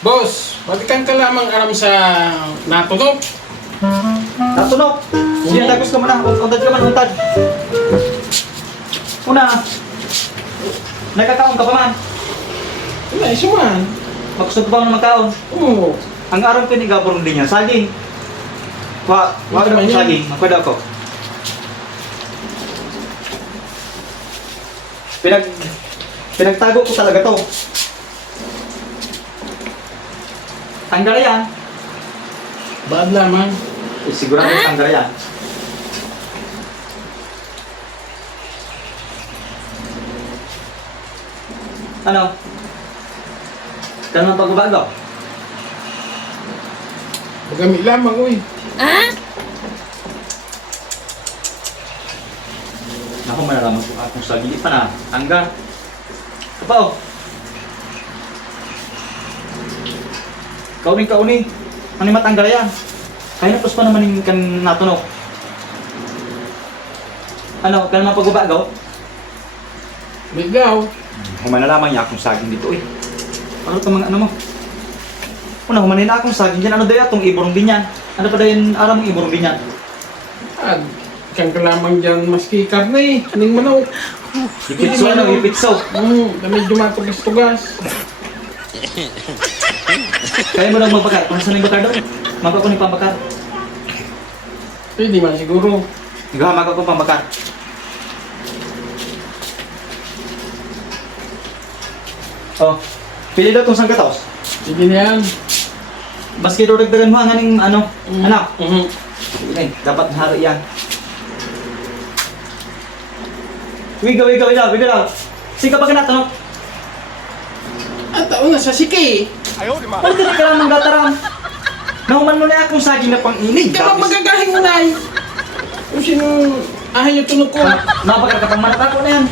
Boss, pati kang ka lamang alam sa natunog. Natunok. Sige, dagos ka muna. Untad ka man, untad. Una. Nagkakaon ka pa man. Wala, isuman. Makusog ka ba naman kaon? Oo. Ang aron ko ni Gaborong din yan. Saging. Wag Ito na man akong yan. saging. Magkwada ako. Pinagtago ko talaga to. Tanggal yan. Bad lamang. Sigurado tanggal yan. Ano? Kano ang pagbabago? Magamit lamang, uy. Ako malalaman ko akong sagili pa na. Tanggal. Kapaw. Kauning. Ano yung matanggal yan? Kaya napos pa naman yung kan natunog. Ano? Kaya naman pagbabago? Bigaw. Humana lamang niya akong saging dito eh. Ano ito mga ano mo? Una, humanin na akong saging dyan. Ano daw itong iborong din yan? Ano pa daw yung aram mong iborong din yan? Ad, kang ka lamang dyan maski karne. Aning manok. Ipitso ano? Ipitso. Dami dumatugas-tugas. Kaya mo lang magbakar. Kung saan yung bakar daw? Maga ko ni pambakar. Pwede man siguro. Ikaw, maga ko pambakar. Oh, pili daw itong sangkataos. Sige na yan. Baski daw dagdagan mo ang aning ano, anak. Mhm. Okay, dapat haro yan. Wigaw daw. Sige pa kinatanong. At taon na sa siki. Ano ka ka lang gataram? Nahuman mo na akong saging na pang-inig. Ikaw ang magagahing unay. Kung sino ahay yung tunog ko. Napakar ka pang manakako na yan.